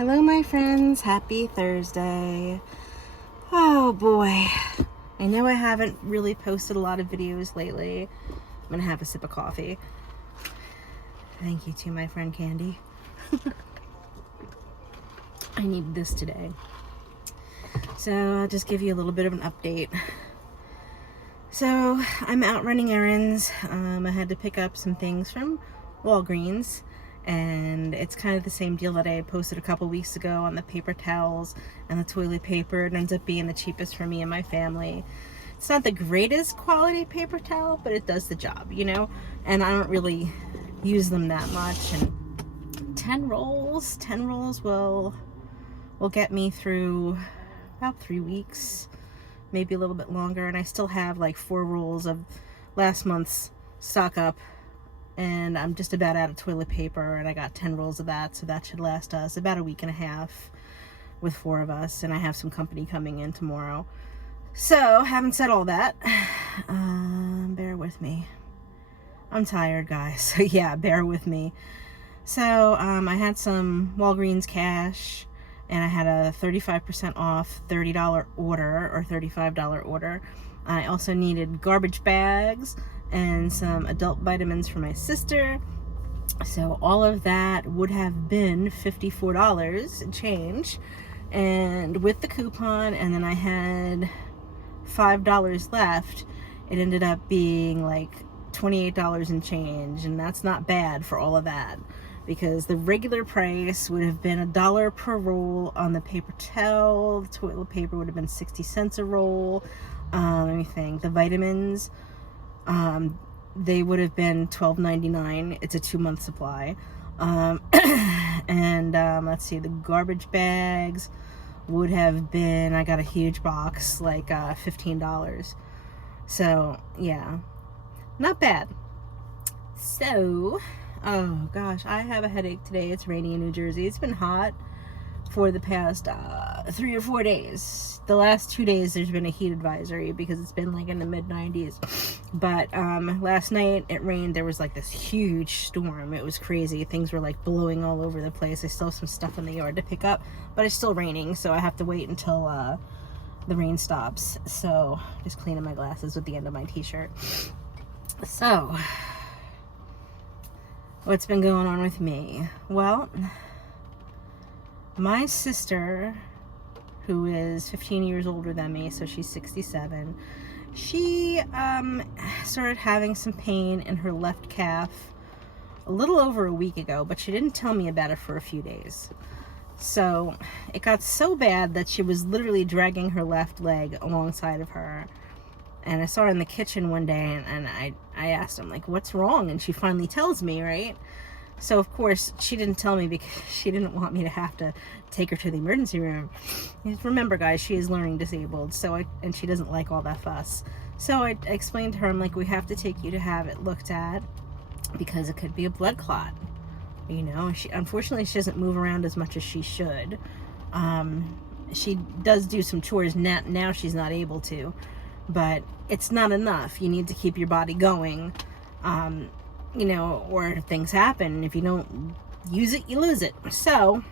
Hello, my friends. Happy Thursday. Oh boy. I know I haven't really posted a lot of videos lately. I'm gonna have a sip of coffee. Thank you to my friend Candy. I need this today. So I'll just give you a little bit of an update. So I'm out running errands. I had to pick up some things from Walgreens. And it's kind of the same deal that I posted a couple weeks ago on the paper towels and the toilet paper. It ends up being the cheapest for me and my family. It's not the greatest quality paper towel, but it does the job, you know? And I don't really use them that much. And 10 rolls will get me through about 3 weeks, maybe a little bit longer. And I still have like 4 rolls of last month's stock up. And I'm just about out of toilet paper, and I got 10 rolls of that, so that should last us about a week and a half with 4 of us, and I have some company coming in tomorrow. So, having said all that, bear with me. I'm tired, guys, so yeah, bear with me. So, I had some Walgreens cash, and I had a 35% off $30 order, or $35 order. I also needed garbage bags and some adult vitamins for my sister. So all of that would have been $54 and change. And with the coupon, and then I had $5 left, it ended up being like $28 and change. And that's not bad for all of that, because the regular price would have been $1 per roll on the paper towel. The toilet paper would have been 60 cents a roll. Let me think. The vitamins, they would have been $12.99. It's a 2-month supply. And let's see, the garbage bags would have been, I got a huge box, like $15. So yeah, not bad. So, oh gosh, I have a headache today. It's rainy in New Jersey. It's been hot for the past 3 or 4 days. The last 2 days there's been a heat advisory because it's been like in the mid-90s. But last night it rained. There was like this huge storm. It was crazy. Things were like blowing all over the place. I still have some stuff in the yard to pick up, but it's still raining, so I have to wait until the rain stops. So just cleaning my glasses with the end of my t-shirt. So what's been going on with me? Well, my sister, who is 15 years older than me, so she's 67, she started having some pain in her left calf a little over a week ago, but she didn't tell me about it for a few days. So it got so bad that she was literally dragging her left leg alongside of her. And I saw her in the kitchen one day, and I asked her, like, what's wrong? And she finally tells me, right? So, of course, she didn't tell me because she didn't want me to have to take her to the emergency room. Remember, guys, she is learning disabled, and she doesn't like all that fuss. So I explained to her, I'm like, we have to take you to have it looked at because it could be a blood clot. You know, unfortunately, she doesn't move around as much as she should. She does do some chores. Now she's not able to, but it's not enough. You need to keep your body going. You know, or things happen. If you don't use it, you lose it. So,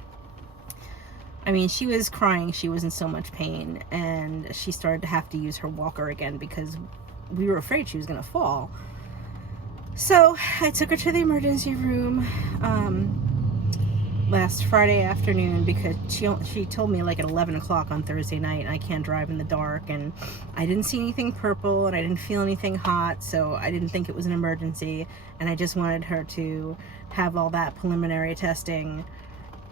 I mean, she was crying. She was in so much pain, and she started to have to use her walker again because we were afraid she was going to fall. So, I took her to the emergency room last Friday afternoon because she told me like at 11 o'clock on Thursday night, and I can't drive in the dark, and I didn't see anything purple, and I didn't feel anything hot, so I didn't think it was an emergency, and I just wanted her to have all that preliminary testing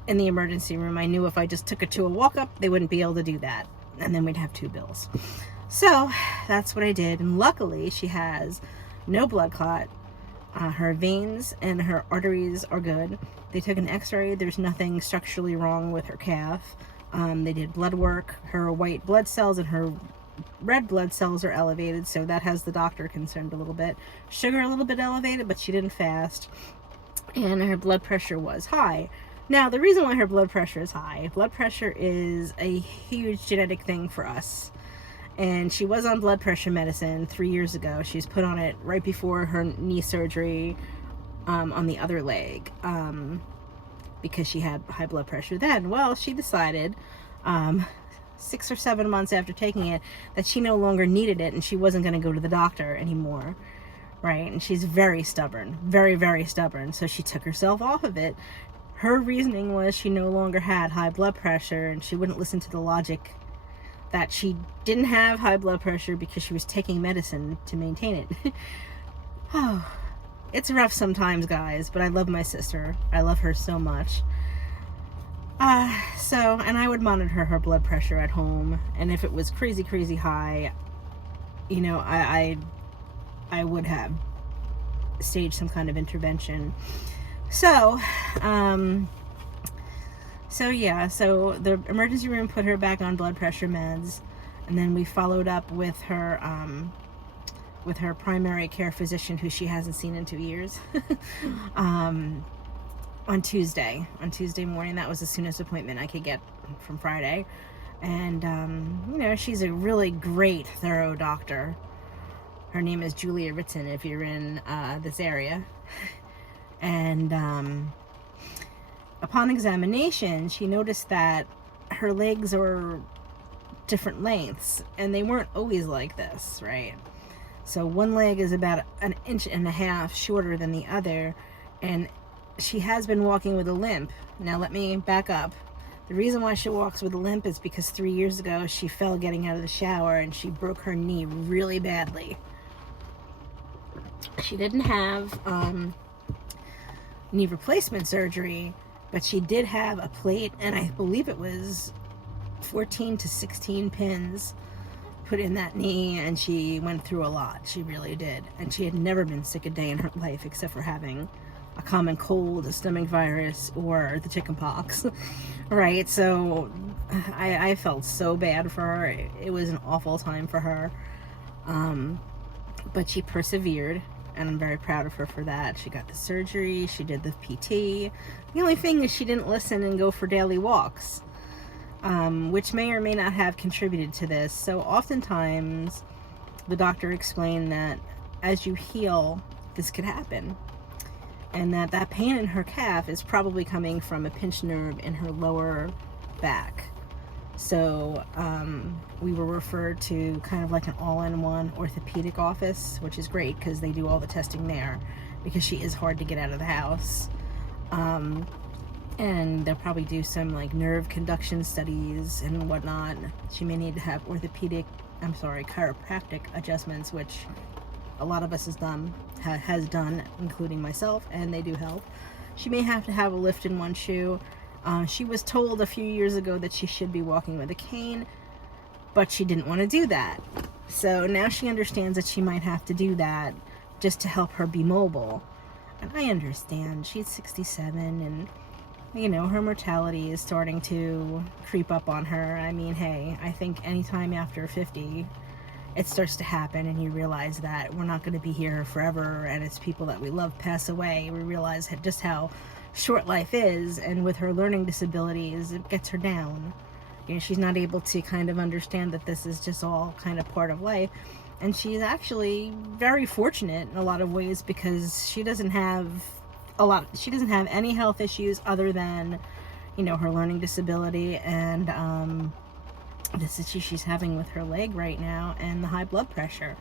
in the emergency room. I knew if I just took her to a walk-up, they wouldn't be able to do that, and then we'd have 2 bills. So that's what I did, and luckily she has no blood clot. Her veins and her arteries are good. They took an x-ray. There's nothing structurally wrong with her calf. They did blood work. Her white blood cells and her red blood cells are elevated, so that has the doctor concerned a little bit. Sugar a little bit elevated, but she didn't fast. And her blood pressure was high. Now, the reason why her blood pressure is high, blood pressure is a huge genetic thing for us. And she was on blood pressure medicine 3 years ago. She's put on it right before her knee surgery on the other leg. because she had high blood pressure then. Well, she decided 6 or 7 months after taking it that she no longer needed it and she wasn't going to go to the doctor anymore, right? And she's very stubborn, very, very stubborn. So she took herself off of it. Her reasoning was she no longer had high blood pressure, and she wouldn't listen to the logic that she didn't have high blood pressure because she was taking medicine to maintain it. Oh, it's rough sometimes, guys, but I love my sister. I love her so much. And I would monitor her blood pressure at home, and if it was crazy, crazy high, you know, I would have staged some kind of intervention. So the emergency room put her back on blood pressure meds, and then we followed up with her primary care physician, who she hasn't seen in 2 years, on Tuesday morning. That was the soonest appointment I could get from Friday. And, you know, she's a really great, thorough doctor. Her name is Julia Ritson, if you're in this area. And upon examination, she noticed that her legs are different lengths, and they weren't always like this, right? So one leg is about 1.5 inches shorter than the other, and she has been walking with a limp. Now let me back up. The reason why she walks with a limp is because 3 years ago she fell getting out of the shower and she broke her knee really badly. She didn't have knee replacement surgery, but she did have a plate, and I believe it was 14 to 16 pins put in that knee, and she went through a lot. She really did. And she had never been sick a day in her life except for having a common cold, a stomach virus, or the chicken pox. Right? So I felt so bad for her. It was an awful time for her. But she persevered, and I'm very proud of her for that. She got the surgery, she did the PT. The only thing is she didn't listen and go for daily walks, which may or may not have contributed to this. So oftentimes the doctor explained that as you heal, this could happen, and that pain in her calf is probably coming from a pinched nerve in her lower back. So we were referred to kind of like an all-in-one orthopedic office, which is great because they do all the testing there, because she is hard to get out of the house. And they'll probably do some like nerve conduction studies and whatnot. She may need to have chiropractic adjustments, which a lot of us has done, including myself, and they do help. She may have to have a lift in one shoe. She was told a few years ago that she should be walking with a cane, but she didn't want to do that. So now she understands that she might have to do that just to help her be mobile. And I understand. She's 67, and you know, her mortality is starting to creep up on her. I mean, hey, I think anytime after 50, it starts to happen, and you realize that we're not going to be here forever, and it's people that we love pass away. We realize just how short life is, and with her learning disabilities, it gets her down. You know, she's not able to kind of understand that this is just all kind of part of life. And she's actually very fortunate in a lot of ways, because she doesn't have any health issues other than, you know, her learning disability and this issue she's having with her leg right now, and the high blood pressure.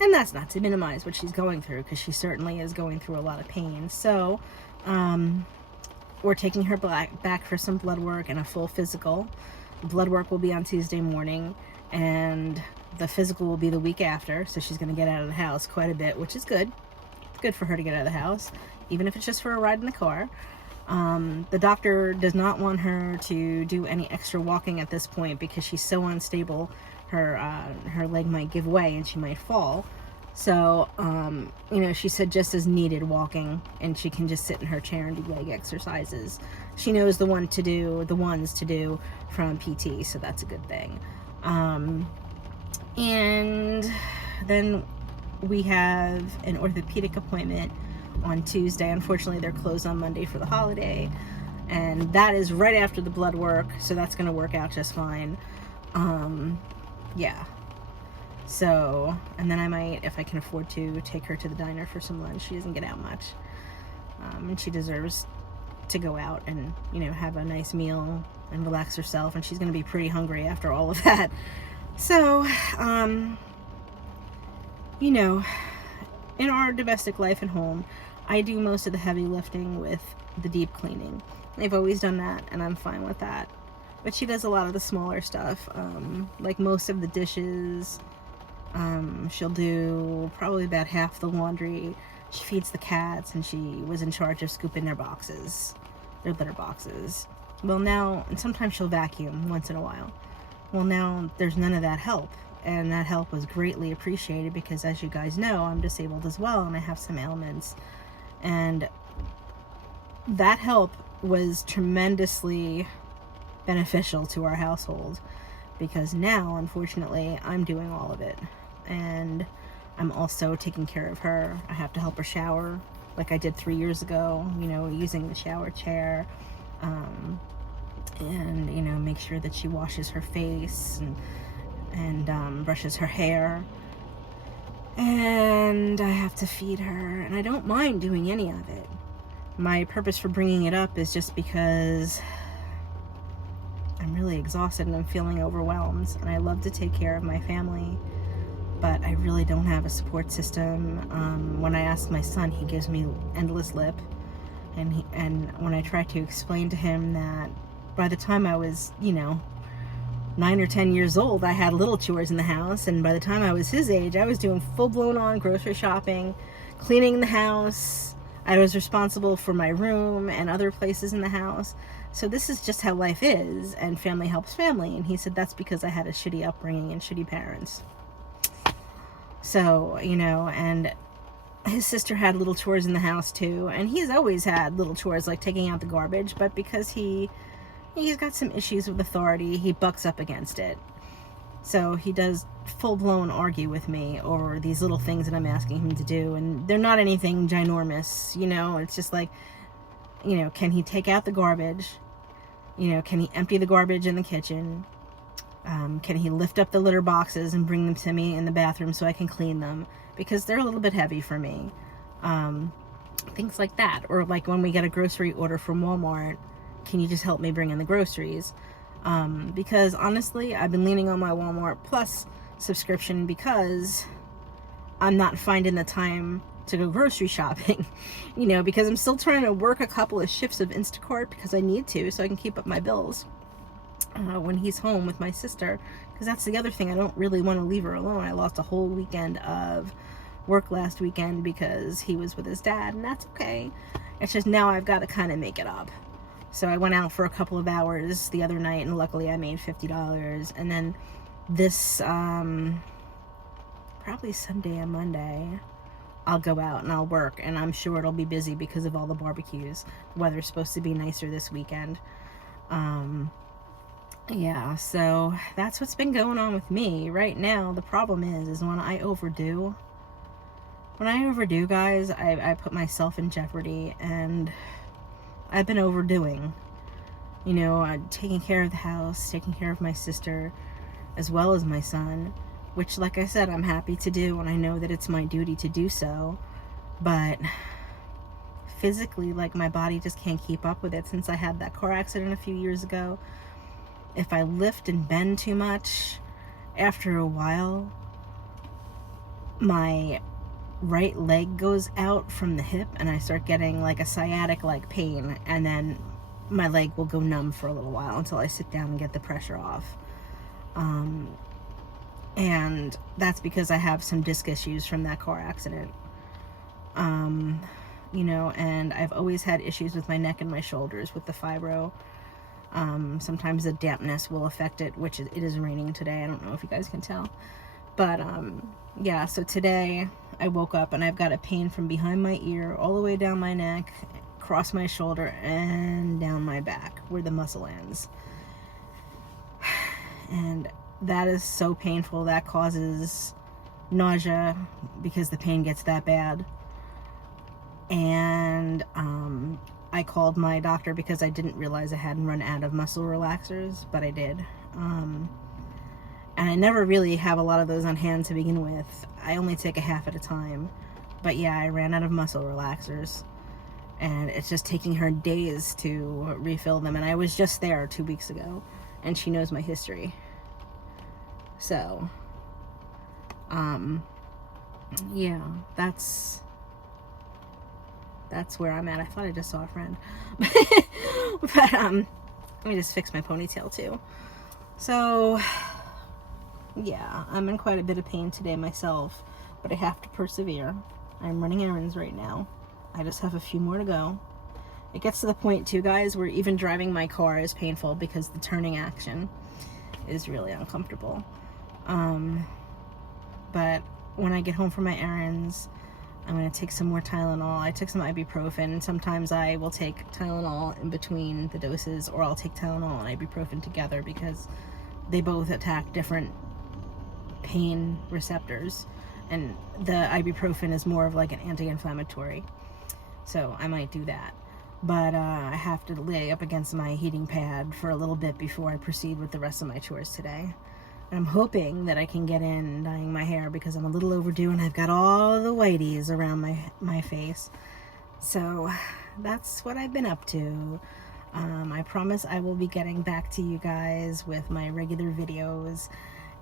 And that's not to minimize what she's going through, because she certainly is going through a lot of pain. So we're taking her back for some blood work and a full physical. Blood work will be on Tuesday morning, and the physical will be the week after. So she's going to get out of the house quite a bit, which is good. It's good for her to get out of the house, even if it's just for a ride in the car. The doctor does not want her to do any extra walking at this point, because she's so unstable. Her leg might give way and she might fall. So, you know, she said just as needed walking, and she can just sit in her chair and do leg exercises. She knows the ones to do from PT, so that's a good thing. And then we have an orthopedic appointment on Tuesday. Unfortunately, they're closed on Monday for the holiday, and that is right after the blood work, so that's going to work out just fine. Yeah. So, and then I might, if I can afford to, take her to the diner for some lunch. She doesn't get out much, and she deserves to go out and, you know, have a nice meal and relax herself, and she's going to be pretty hungry after all of that. So, you know, in our domestic life and home, I do most of the heavy lifting with the deep cleaning. I've always done that, and I'm fine with that. But she does a lot of the smaller stuff, like most of the dishes. She'll do probably about half the laundry. She feeds the cats, and she was in charge of scooping their boxes, their litter boxes. Well, now, and sometimes she'll vacuum once in a while. Well, now there's none of that help, and that help was greatly appreciated because, as you guys know, I'm disabled as well, and I have some ailments. And that help was tremendously beneficial to our household, because now, unfortunately, I'm doing all of it. And I'm also taking care of her. I have to help her shower like I did 3 years ago, you know, using the shower chair, and, you know, make sure that she washes her face and brushes her hair. And I have to feed her, and I don't mind doing any of it. My purpose for bringing it up is just because I'm really exhausted and I'm feeling overwhelmed, and I love to take care of my family, but I really don't have a support system. When I ask my son, he gives me endless lip, and when I try to explain to him that by the time I was, you know, 9 or 10 years old, I had little chores in the house, and by the time I was his age, I was doing full-blown on grocery shopping, cleaning the house. I was responsible for my room and other places in the house. So this is just how life is, and family helps family. And he said that's because I had a shitty upbringing and shitty parents. So, you know, and his sister had little chores in the house too, and he's always had little chores like taking out the garbage, but because he's got some issues with authority, he bucks up against it. So he does full-blown argue with me over these little things that I'm asking him to do, and they're not anything ginormous, you know. It's just like, you know, can he take out the garbage? You know, can he empty the garbage in the kitchen? Can he lift up the litter boxes and bring them to me in the bathroom so I can clean them? Because they're a little bit heavy for me. Things like that. Or like when we get a grocery order from Walmart, can you just help me bring in the groceries? Because honestly, I've been leaning on my Walmart Plus subscription because I'm not finding the time to go grocery shopping, you know, because I'm still trying to work a couple of shifts of Instacart because I need to, so I can keep up my bills when he's home with my sister, because that's the other thing. I don't really want to leave her alone. I lost a whole weekend of work last weekend because he was with his dad, and that's okay. It's just now I've got to kind of make it up. So I went out for a couple of hours the other night, and luckily I made $50. And then this, probably Sunday and Monday, I'll go out and I'll work, and I'm sure it'll be busy because of all the barbecues. The weather's supposed to be nicer this weekend. Yeah, so that's what's been going on with me right now. The problem is when I overdo, guys, I put myself in jeopardy, and I've been overdoing, you know, taking care of the house, taking care of my sister, as well as my son, which, like I said, I'm happy to do, and I know that it's my duty to do so, but physically, like, my body just can't keep up with it since I had that car accident a few years ago. If I lift and bend too much, after a while, my right leg goes out from the hip, and I start getting like a sciatic like pain, and then my leg will go numb for a little while until I sit down and get the pressure off. And that's because I have some disc issues from that car accident. You know, and I've always had issues with my neck and my shoulders with the fibro. Sometimes the dampness will affect it, which it is raining today. I don't know if you guys can tell. But, yeah, so today I woke up and I've got a pain from behind my ear all the way down my neck, across my shoulder, and down my back where the muscle ends. And that is so painful. That causes nausea because the pain gets that bad. And, I called my doctor because I didn't realize I hadn't run out of muscle relaxers, but I did. And I never really have a lot of those on hand to begin with. I only take a half at a time. But yeah, I ran out of muscle relaxers. and it's just taking her days to refill them. And I was just there 2 weeks ago, and she knows my history. So, yeah, that's where I'm at. I thought I just saw a friend. But, let me just fix my ponytail too. So, yeah, I'm in quite a bit of pain today myself, but I have to persevere. I'm running errands right now. I just have a few more to go. It gets to the point too, guys, where even driving my car is painful because the turning action is really uncomfortable. But when I get home from my errands, I'm going to take some more Tylenol. I took some ibuprofen. Sometimes I will take Tylenol in between the doses, or I'll take Tylenol and ibuprofen together because they both attack different pain receptors. And the ibuprofen is more of like an anti-inflammatory. So I might do that. But I have to lay up against my heating pad for a little bit before I proceed with the rest of my chores today. And I'm hoping that I can get in dyeing my hair because I'm a little overdue and I've got all the whiteys around my face. So that's what I've been up to. I promise I will be getting back to you guys with my regular videos.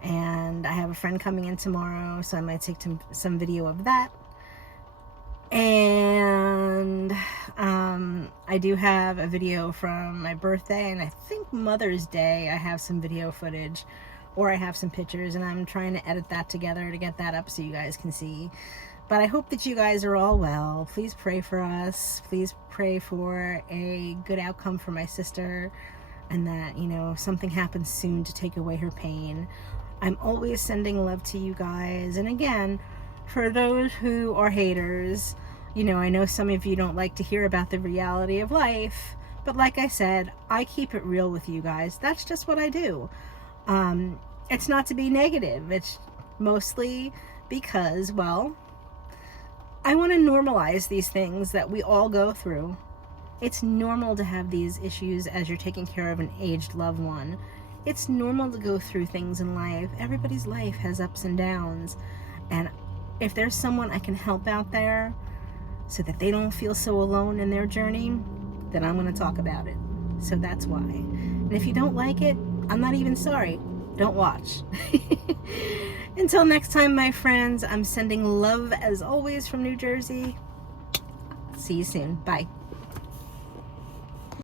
And I have a friend coming in tomorrow, so I might take some video of that. And I do have a video from my birthday, and I think Mother's Day I have some video footage, or I have some pictures, and I'm trying to edit that together to get that up so you guys can see. But I hope that you guys are all well. Please pray for us. Please pray for a good outcome for my sister, and that, you know, something happens soon to take away her pain. I'm always sending love to you guys. And again, for those who are haters, you know, I know some of you don't like to hear about the reality of life, but like I said, I keep it real with you guys. That's just what I do. It's not to be negative. It's mostly because, well, I want to normalize these things that we all go through. It's normal to have these issues as you're taking care of an aged loved one. It's normal to go through things in life. Everybody's life has ups and downs. And if there's someone I can help out there so that they don't feel so alone in their journey, then I'm going to talk about it. So that's why. And if you don't like it, I'm not even sorry. Don't watch. Until next time, my friends, I'm sending love as always from New Jersey. See you soon. Bye.